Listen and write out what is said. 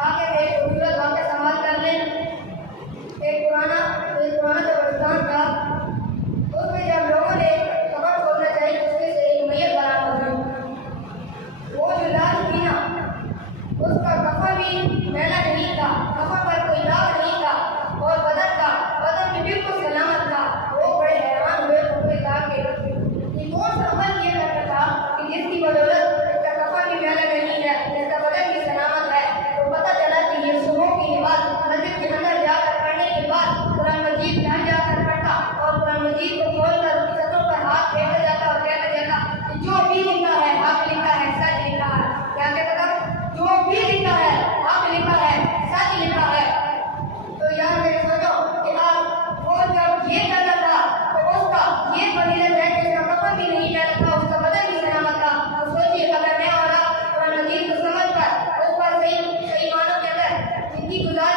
आगे एक खूबसूरत वाक़या समाज कर लें। एक पुराना कब्रिस्तान था, उसमें जब लोगों ने कब्र खोदना चाहिए तो उसमें से एक मैयत बरामद हुई। वो जो लाश थी ना, उसका कफन भी मैला नहीं था, कफन पर कोई दाग नहीं था और बदन भी बिल्कुल सलामत था। वो बड़े हैरान हुए कब्रिस्तान के कि कौन सा अमल किया करता था कि जिसकी बदौलत इसका कफन भी मैला नहीं है, इसका बदन भी सलामत है। तो पता चला कि ये सुबह की नमाज मस्जिद के अंदर जाकर पढ़ने के बाद कुरान मजीद घर जाकर पढ़ता और कुरान मजीद को खोलकर उसकी सतरों पर हाथ फेरता जाता और कहता जाता कि जो भी लिखा है हक लिखा है, सच लिखा है। क्या कहता था? जो भी लिखा है हक लिखा है, सच लिखा है। तो यार मेरे सोचो कि आप वो जब ये करता था तो उसका ये फजीलत है कि उसका कफन भी नहीं मैला था, उसका बदन भी सलामत था। तो सोचिए अगर मैं और आप कुरान मजीद को समझ कर ऊपर सही मानों के अंदर जिंदगी गुजार